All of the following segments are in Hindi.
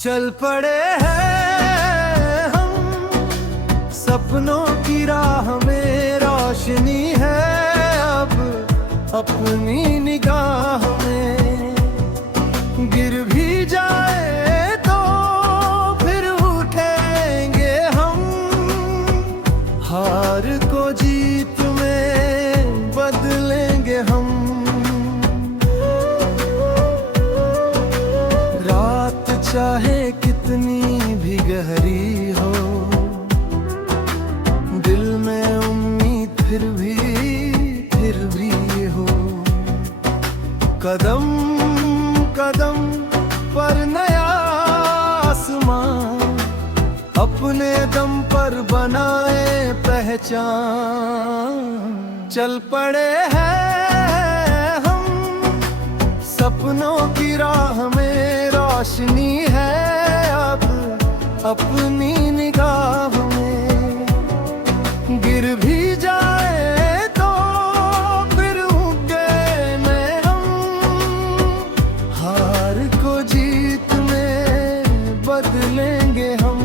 चल पड़े हैं हम, सपनों की राह में रोशनी है अब अपनी निगाह में। गिर भी जाए तो फिर उठेंगे हम, हार को जीत में बदलेंगे हम। रात चाहे कितनी भी गहरी हो, दिल में उम्मीद फिर भी हो। कदम कदम पर नया आसमां, अपने दम पर बनाए पहचान। चल पड़े हैं हम, सपनों की राह में रोशनी है अब अपनी निगाह में। गिर भी जाए तो फिर उठेंगे हम, हार को जीत में बदलेंगे हम।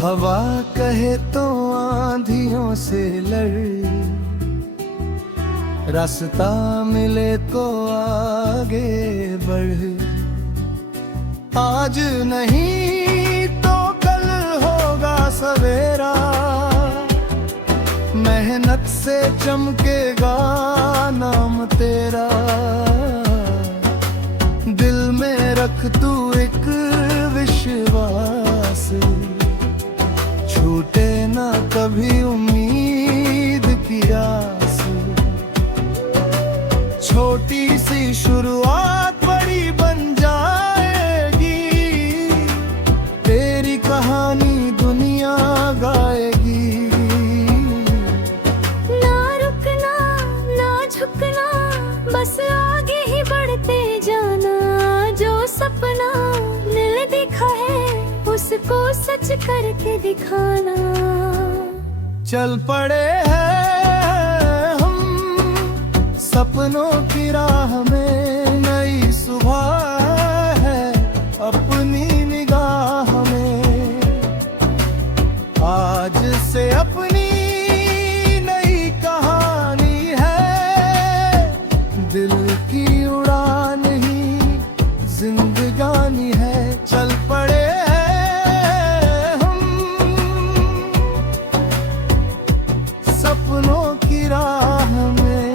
हवा कहे तो आंधियों से लड़, रास्ता मिले तो आगे बढ़। आज नहीं तो कल होगा सवेरा, मेहनत से चमकेगा नाम तेरा। दिल में रख तू एक विश्वास, छूटे ना कभी उम्मीद की आस। छोटी सी शुरुआत बड़ी बन जाएगी, तेरी कहानी दुनिया गाएगी। ना रुकना ना झुकना, बस आगे ही बढ़ते जाना। जो सपना दिल दिखा है उसको सच करके दिखाना। चल पड़े हैं हम, सपनों की राह में नई सुबह है अपनी निगाह में। आज से अपनी नई कहानी है, दिल की उड़ान ही जिंदगानी है। चल पड़े सपनों की राह में।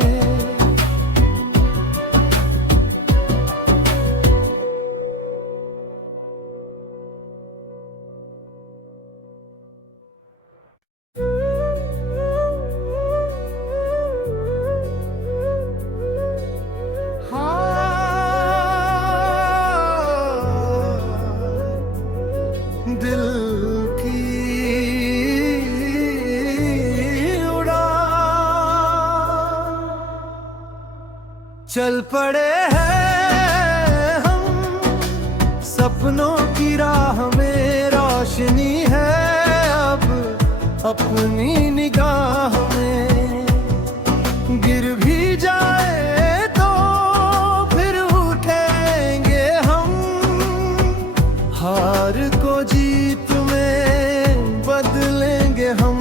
दिल की चल पड़े हैं हम, सपनों की राह में रोशनी है अब अपनी निगाह में। गिर भी जाए तो फिर उठेंगे हम, हार को जीत में बदलेंगे हम।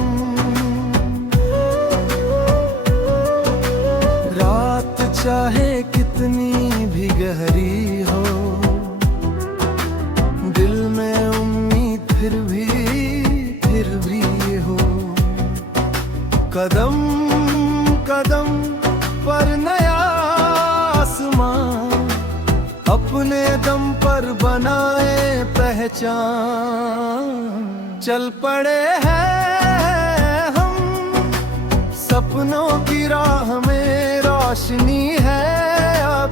रात चाहे कितनी भी गहरी हो, दिल में उम्मीद फिर भी हो। कदम कदम पर नया आसमां, अपने दम पर बनाए पहचान। चल पड़े हैं हम, सपनों की राह में रोशनी है अब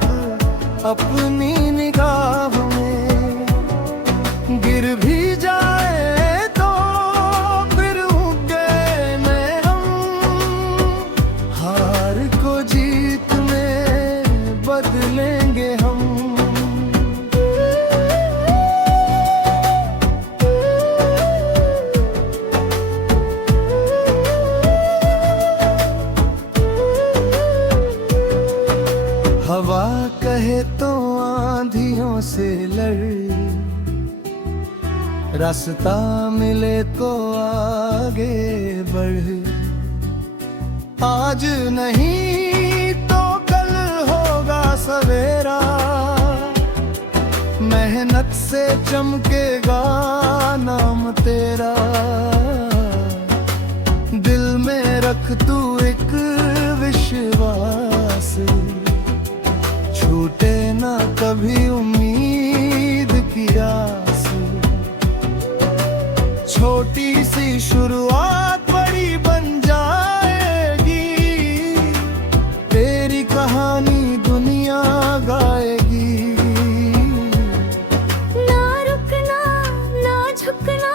अपनी निगाह में। गिर भी जाए तो फिर उठेंगे हम, हार को जीत में बदलेंगे हम। तो आंधियों से लड़, रास्ता मिले तो आगे बढ़। आज नहीं तो कल होगा सवेरा, मेहनत से चमकेगा नाम तेरा। दिल में रख तू एक विश्वास, छूटे ना कभी उम्मीद की आस। छोटी सी शुरुआत बड़ी बन जाएगी, तेरी कहानी दुनिया गाएगी। ना रुकना ना झुकना,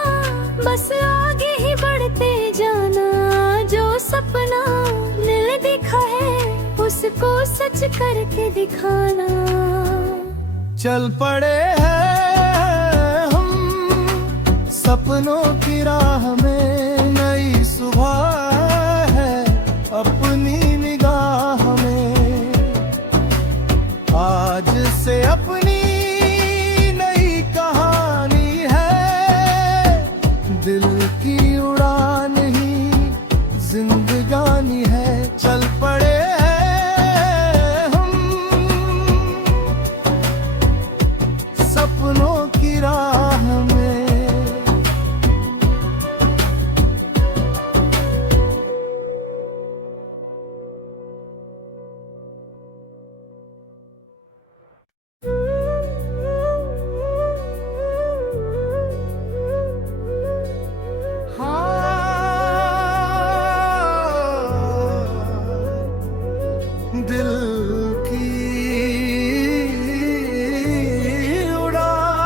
बस आगे ही बढ़ते जाना। जो सपना दिल देखा है, उसको सच करके दिखाना। चल पड़े हैं हम सपनों की राह में, नई सुबह है अपनी निगाह में। आज से अपनी नई कहानी है, दिल की उड़ान ही जिंदगानी है। चल पड़े हैं हम सपनों की राह में। दिल की उड़ान,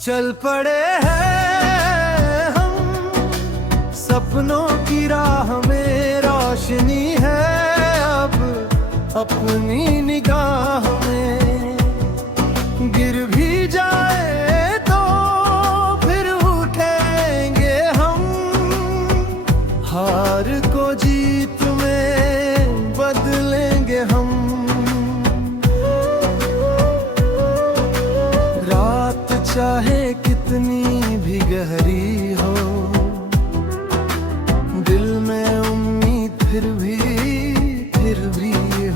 चल पड़े हैं हम सपनों की राह में। रोशनी है अब अपनी निगाह में, गिर भी जाए तो फिर उठेंगे हम। हार को जीत में बदलेंगे हम। रात चाहे कितनी भी गहरी हो, दिल में उम्मीद फिर भी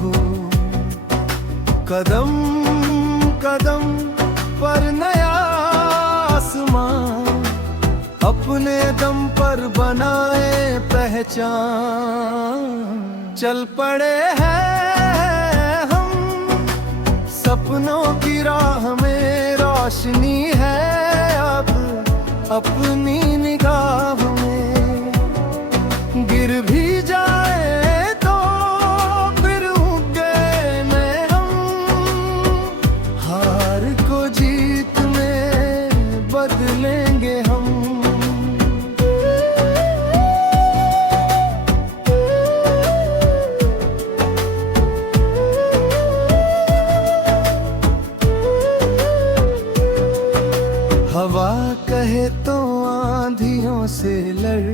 हो। कदम कदम पर नया आसमान, अपने दम पर बनाए पहचान। चल पड़े हैं हम सपनों की राह में। रोशनी है अब अपनी निगाह में, गिर भी जाए तो फिर उठेंगे हम। हार को जीत में बदलेंगे हम। हवा कहे तो आंधियों से लड़,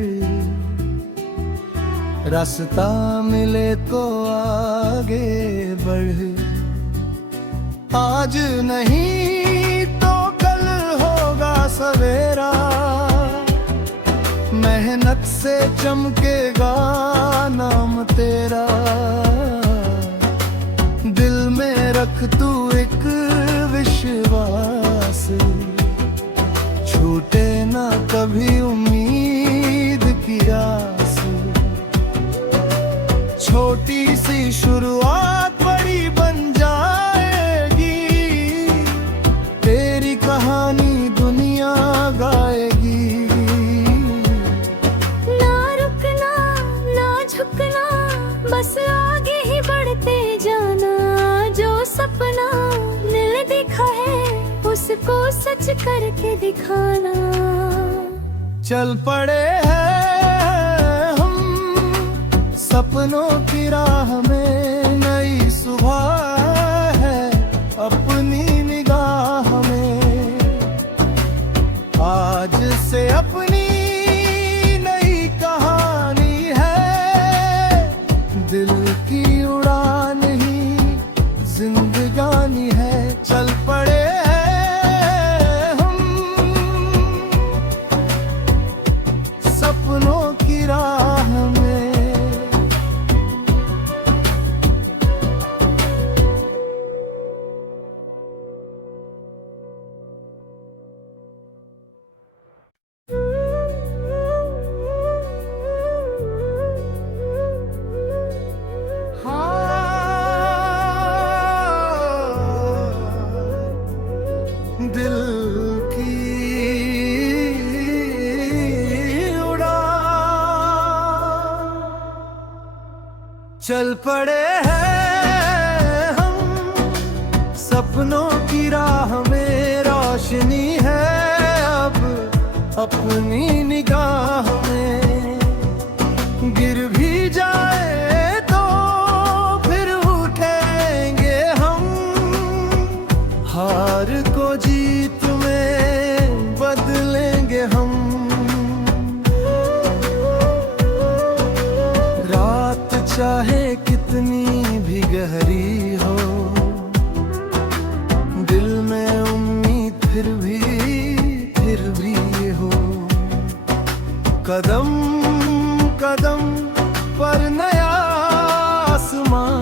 रास्ता मिले तो आगे बढ़। आज नहीं तो कल होगा सवेरा, मेहनत से चमकेगा नाम तेरा। दिल में रख तू एक विश्वास, छूटे ना कभी उम्मीद की आस। छोटी सी शुरुआत बड़ी बन जाएगी, तेरी कहानी दुनिया गाएगी। ना रुकना ना झुकना, बस आगे ही बढ़ते जाना। जो सपना दिल देखा है, उसको सच करके दिखाना। चल पड़े हैं हम सपनों की राह में, नई सुबह है अपनी निगाह में। आज से अपनी नई कहानी है, दिल की उड़ान चल पड़े हैं हम, सपनों की राह में रोशनी है अब अपनी निगाह में। गिर भी जाए तो फिर उठेंगे हम, हार को जीत में बदलेंगे हम। रात चाहे कितनी भी गहरी हो, दिल में उम्मीद फिर भी हो। कदम कदम पर नया आसमां,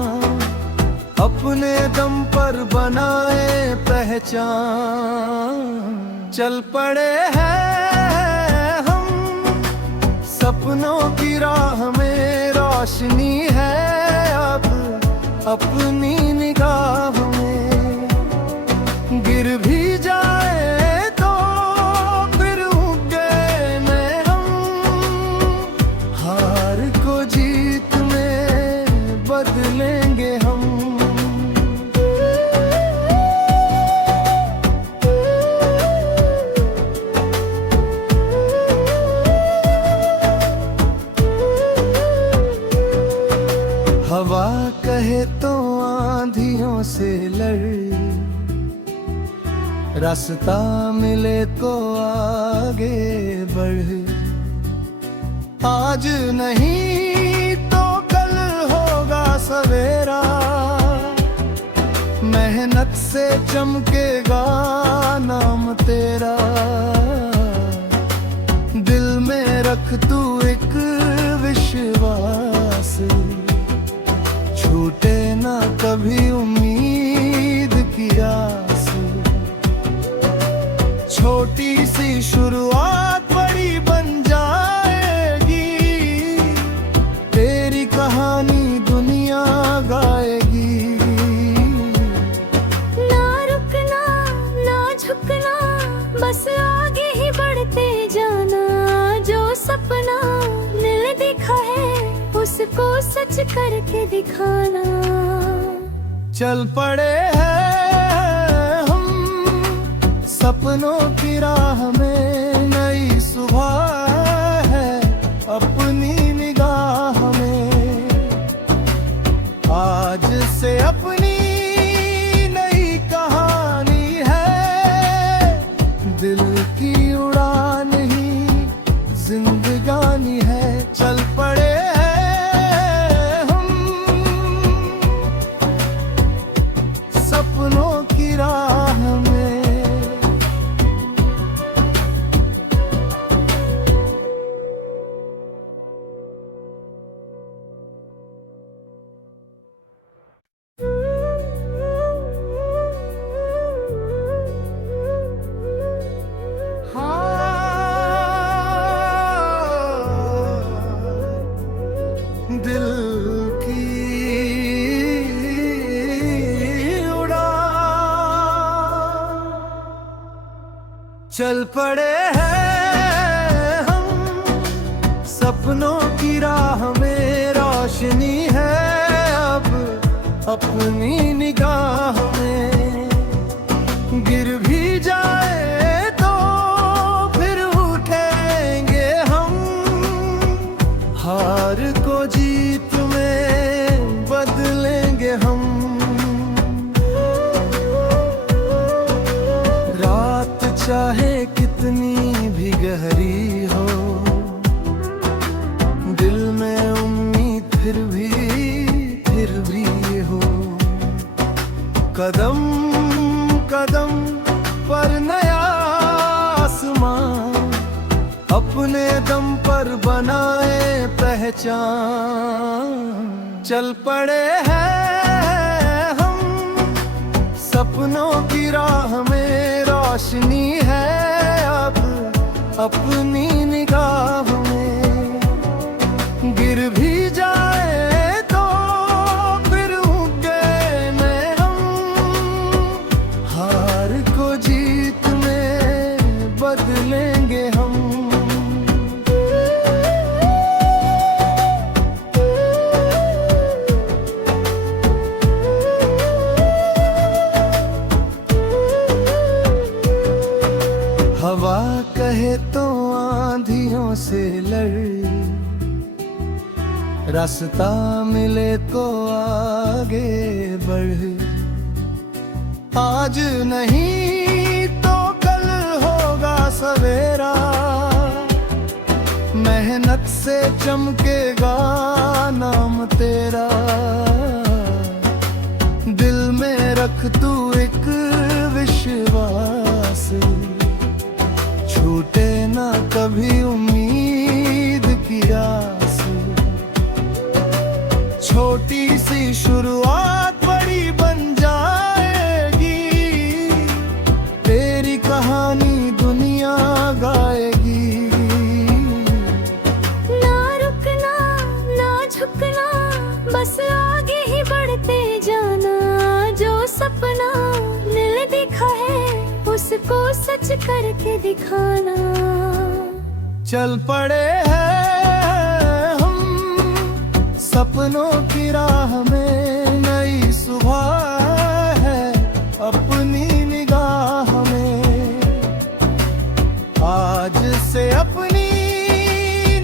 अपने दम पर बनाए पहचान। चल पड़े हैं हम, सपनों की राह में रोशनी है अब अपनी निगाह में। गिर भी जाए तो फिर उठेंगे हम, हार को जीत में बदलेंगे हम। हवा कहे तो आंधियों से लड़, रास्ता मिले तो आगे बढ़। आज नहीं तो कल होगा सवेरा, मेहनत से चमकेगा नाम तेरा। दिल में रख तू एक विश्वास, छूटे ना कभी उम्मीद की आस। छोटी सी शुरुआत बड़ी बन जाएगी, तेरी कहानी दुनिया गाएगी। ना रुकना ना झुकना, बस आगे ही बढ़ते जाना। जो सपना दिल दिखा है उसको सच करके दिखाना। चल पड़े हैं हम, सपनों की राह में नई सुबह है अपनी निगाह में। आज से अपनी नई कहानी है, दिल की उड़ान ही जिंदगानी है। चल पड़े हैं हम, सपनों की राह में। दिल की उड़ान। चल पड़े हैं हम, सपनों की राह में रोशनी है अब अपनी निगाह में। गिर भी जाए तो फिर उठेंगे हम, हार को जीत में बदलेंगे हम। रात चाहे कितनी भी गहरी हो, दिल में उम्मीद फिर भी हो। कदम कदम पर नया आसमां, अपने दम पर बनाए पहचान। चल पड़े हैं हम, सपनों की राह में रोशनी है अब अपनी निगाह में। गिर भी जाए तो फिर उठेंगे हम, हार को जीत में बदलेंगे हम। रास्ता मिले तो आगे बढ़, आज नहीं तो कल होगा सवेरा। मेहनत से चमकेगा नाम तेरा, दिल में रख तू एक विश्वास, छूटे ना कभी उम्मीद की आस। छोटी सी शुरुआत बड़ी बन जाएगी, तेरी कहानी दुनिया गाएगी। ना रुकना ना झुकना, बस आगे ही बढ़ते जाना। जो सपना दिल दिखा है उसको सच करके दिखाना। चल पड़े हैं हम सपनों की राह में, नई सुबह है अपनी निगाह में। आज से अपनी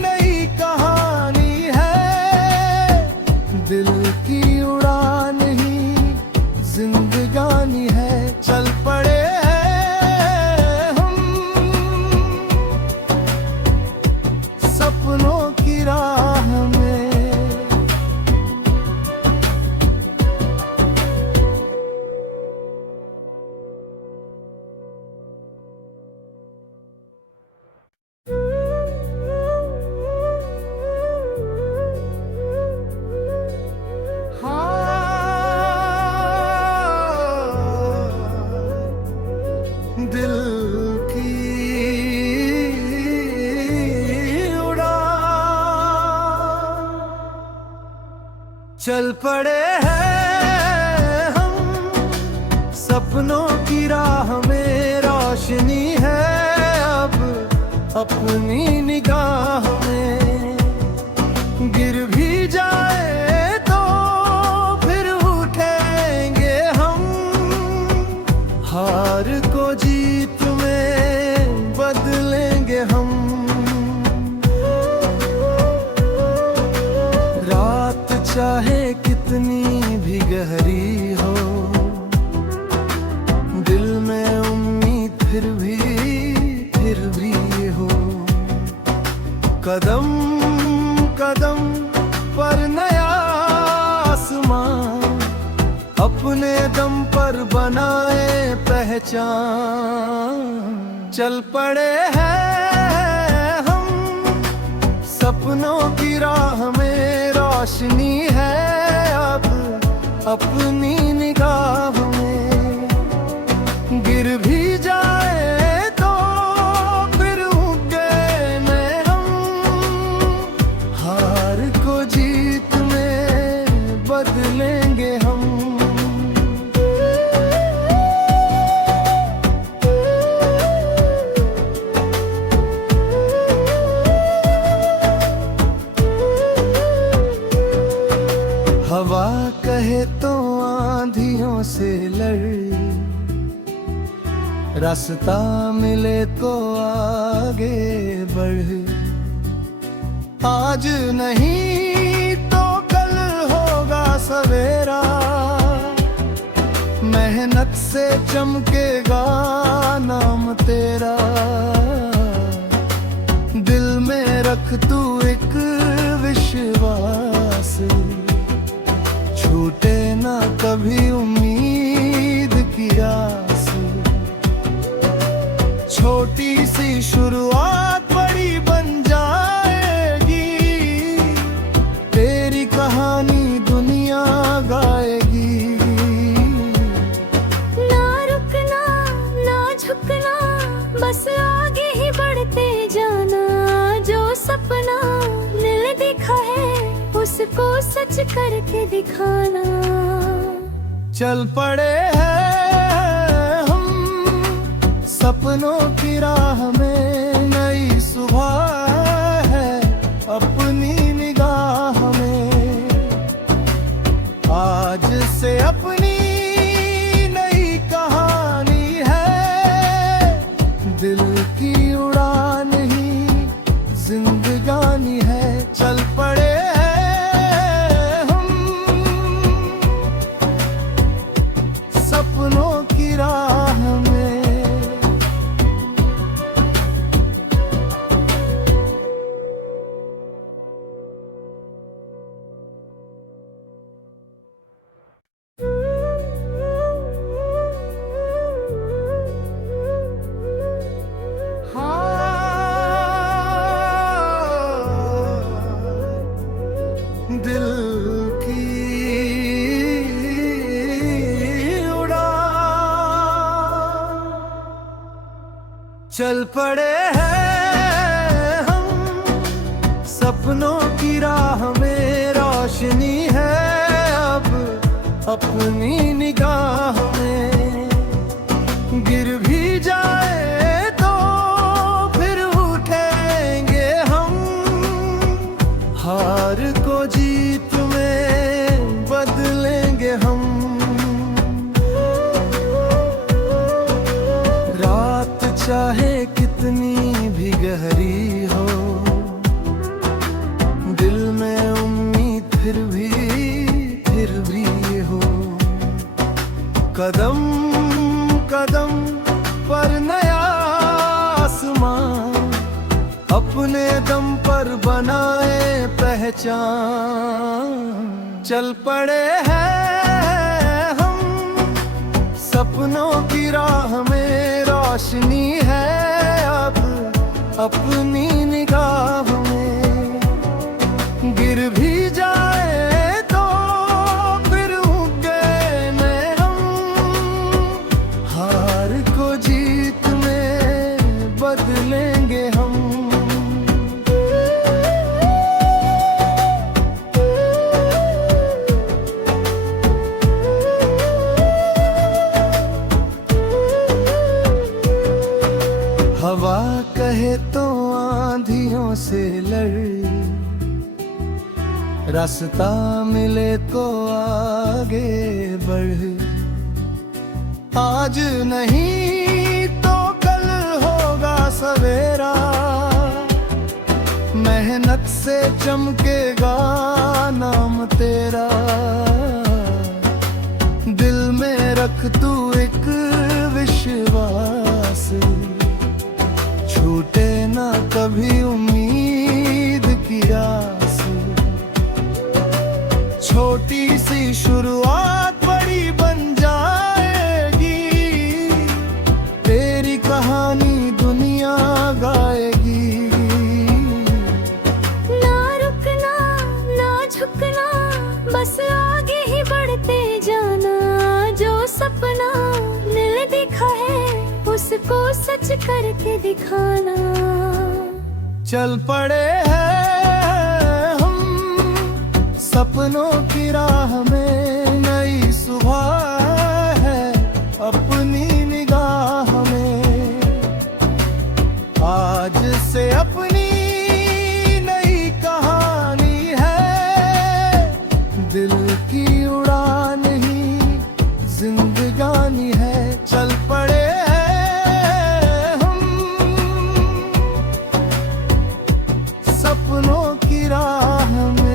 नई कहानी है, दिल की उड़ान ही जिंदगानी है। चल पड़े हैं हम सपनों की राह में। दिल की उड़ान, चल पड़े हैं हम सपनों की राह में। रोशनी है अब अपनी निगाह में, गिर भी जाए तो फिर उठेंगे हम। हार को जीत में बदलेंगे हम। रात चाहे कितनी भी गहरी हो, दिल में उम्मीद फिर भी हो। कदम कदम पर नया आसमान, अपने दम पर बनाए पहचान। चल पड़े हैं हम सपनों की राह में। रोशनी है अब अपनी निगाह में, गिर भी जाए तो फिर उठेंगे हम। हार को जीत में बदलेंगे हम। हवा कहे तो आंधियों से लड़, रास्ता मिले तो आगे बढ़। आज नहीं तो कल होगा सवेरा, मेहनत से चमकेगा नाम तेरा। दिल में रख तू एक विश्वास, छूटे ना कभी उम्मीद की आस। छोटी सी शुरुआत बड़ी बन जाएगी, तेरी कहानी दुनिया गाएगी। ना रुकना ना झुकना, बस आगे ही बढ़ते जाना। जो सपना दिल दिखा है उसको सच करके दिखाना। चल पड़े हैं हम सपनों की राह में, नई सुबह है अपनी निगाह में। आज से अपनी नई कहानी है, दिल की उड़ान ही जिंदगानी है। चल पड़े हैं चल पड़े हैं हम, सपनों की राह में रोशनी है अब अपनी निगाह में। गिर भी जाए तो फिर उठेंगे हम, हार को जीत में बदलेंगे हम। रात चाहे कितनी भी गहरी हो, दिल में उम्मीद फिर भी हो। कदम कदम पर नया आसमान, अपने दम पर बनाए पहचान। चल पड़े हैं हम, सपनों की राह में रोशनी है अब अपनी निगाह में। गिर भी जाए तो फिर उठेंगे हम, हार को जीत में बदलेंगे हम। हवा कहे तो आंधियों से लड़, रास्ता मिले तो आगे बढ़। आज नहीं तो कल होगा सवेरा, मेहनत से चमकेगा नाम तेरा। दिल में रख तू एक विश्वास, छूटे ना कभी उम्मीद की आस। छोटी सी शुरुआत बड़ी बन जाएगी, तेरी कहानी दुनिया गाएगी। ना रुकना ना झुकना, बस आगे ही बढ़ते जाना। जो सपना दिल दिखा है उसको सच करके दिखाना। चल पड़े हैं हम, सपनों की राह में नई सुबह है अपनी निगाह में। आज से अपनी नई कहानी है, दिल की उड़ान ही जिंदगानी है। चल पड़े सपनों की राह में।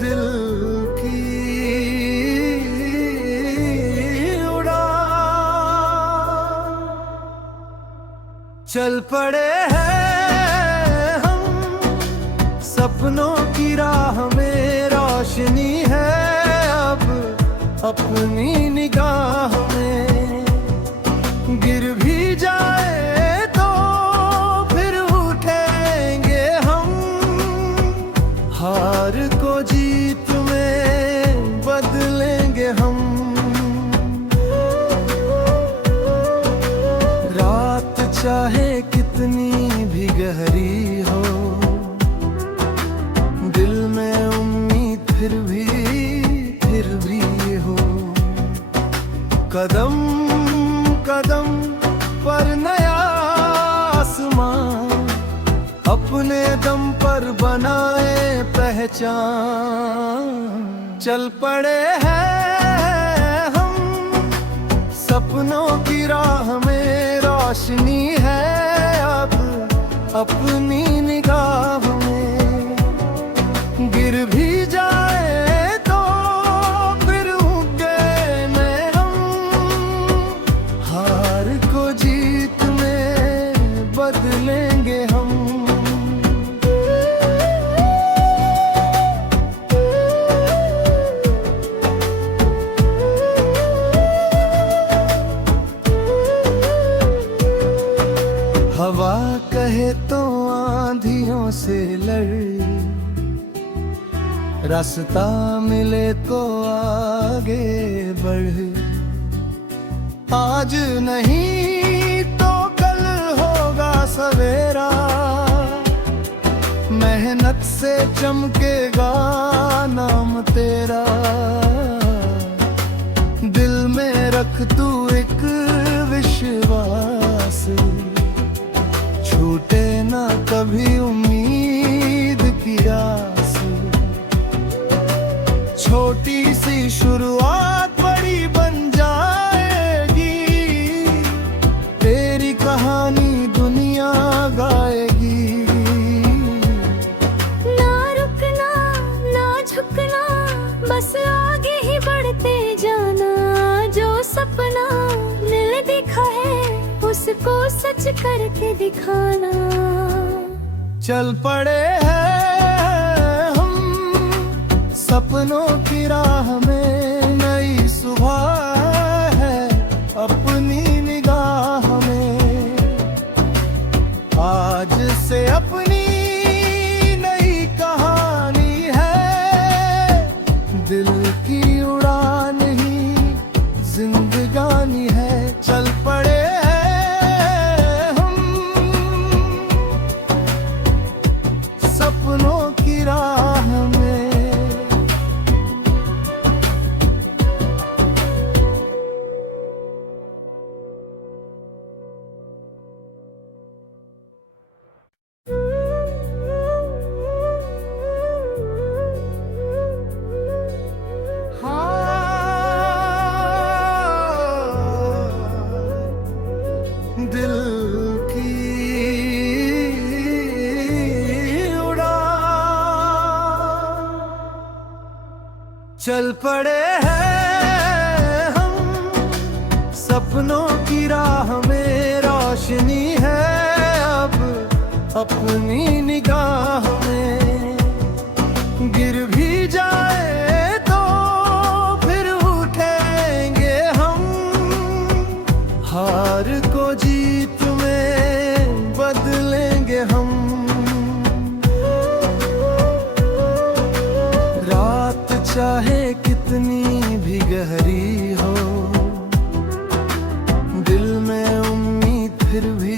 दिल की चल पड़े हैं हम, सपनों की राह में रोशनी है अब अपनी निगाह में। गिर भी जाए तो फिर उठेंगे हम, हार को जीत में बदलेंगे हम। रात चाहे कितनी भी गहरी हो, दिल में उम्मीद फिर भी हो। कदम कदम पर नया आसमान, अपने दम पर बनाए पहचान। चल पड़े हैं हम, सपनों की राह में रोशनी है अब अपनी निगाह में। गिर भी जाए तो फिर उठेंगे हम, हार को जीत में बदलेंगे हम। आंधियों से लड़, रास्ता मिले तो आगे बढ़। आज नहीं तो कल होगा सवेरा, मेहनत से चमकेगा नाम तेरा। दिल में रख तू एक विश्वास, छूटे ना कभी उम्मीद की आस। छोटी सी शुरुआत बड़ी बन जाएगी, तेरी कहानी दुनिया गाएगी। ना रुकना ना झुकना, बस आगे ही बढ़ते जाना। जो सपना दिल दिखा है, उसको सच करके दिखाना। चल पड़े हैं हम सपनों की राह में, नई सुबह है अपनी निगाह में। आज से अपनी नई कहानी है, दिल की उड़ान ही जिंदगानी है। चल पड़े हैं हम सपनों की राह में। दिल की उड़ान, चल पड़े हैं हम सपनों की राह में। रोशनी है अब अपनी निगाह में, गिर भी जाए तो फिर उठेंगे हम। हार को जीत में बदलेंगे हम। रात चाहे कितनी भी गहरी हो, दिल में उम्मीद फिर भी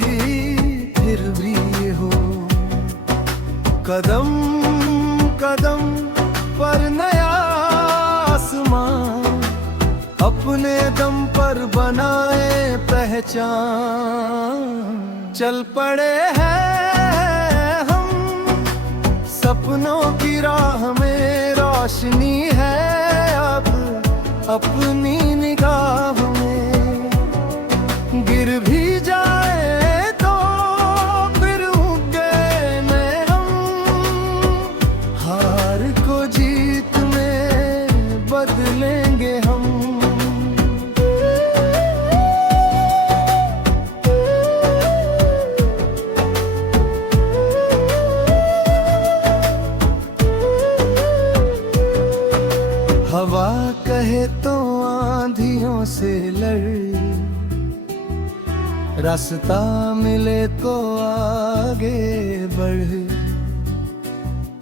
हो। कदम कदम पर नया आसमान, अपने दम पर बनाए पहचान। चल पड़े हैं हम सपनों की राह में। रोशनी है अब अपनी निगाह में, गिर भी जाए तो फिर उठेंगे हम। हार को जीत में बदलेंगे हम। हवा कहे तो आंधियों से लड़, रास्ता मिले तो आगे बढ़।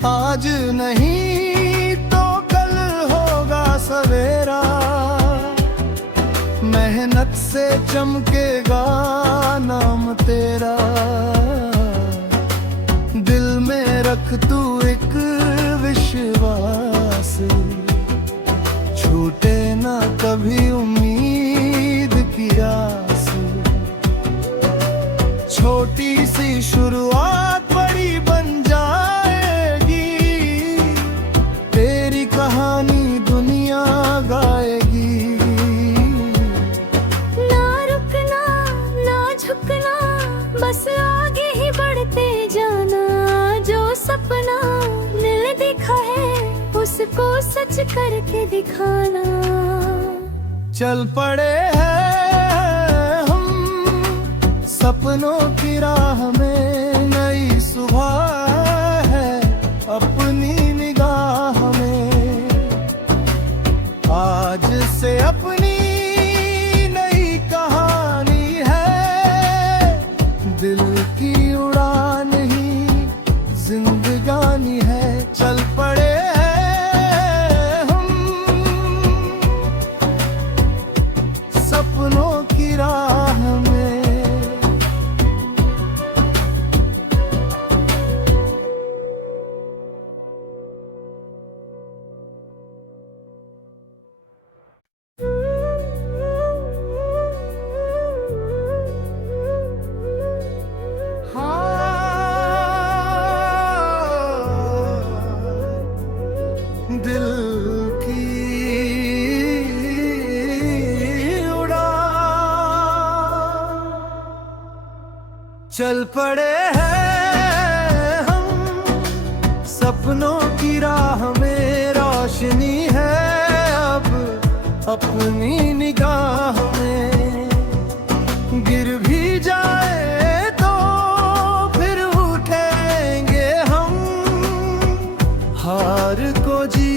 आज नहीं तो कल होगा सवेरा, मेहनत से चमकेगा नाम तेरा। दिल में रख तू एक विश्वास, छूटे ना कभी उम्मीद की आस। छोटी सी शुरुआत बड़ी बन जाएगी, तेरी कहानी दुनिया गाएगी। ना रुकना ना झुकना, बस आगे ही बढ़ते जाना। जो सपना दिल दिखा है, उसको सच करके दिखाना। चल पड़े हैं हम सपनों की राह में, नई सुबह है अपनी निगाह में। आज से अपनी नई कहानी है, दिल की उड़ान ही जिंदगानी है, चल पड़े हैं हम सपनों की राह में। दिल की उड़ान, चल पड़े हैं हम सपनों की राह में। रोशनी है अब अपनी निगाह में, गिर भी जाए तो फिर उठेंगे हम, हार को जी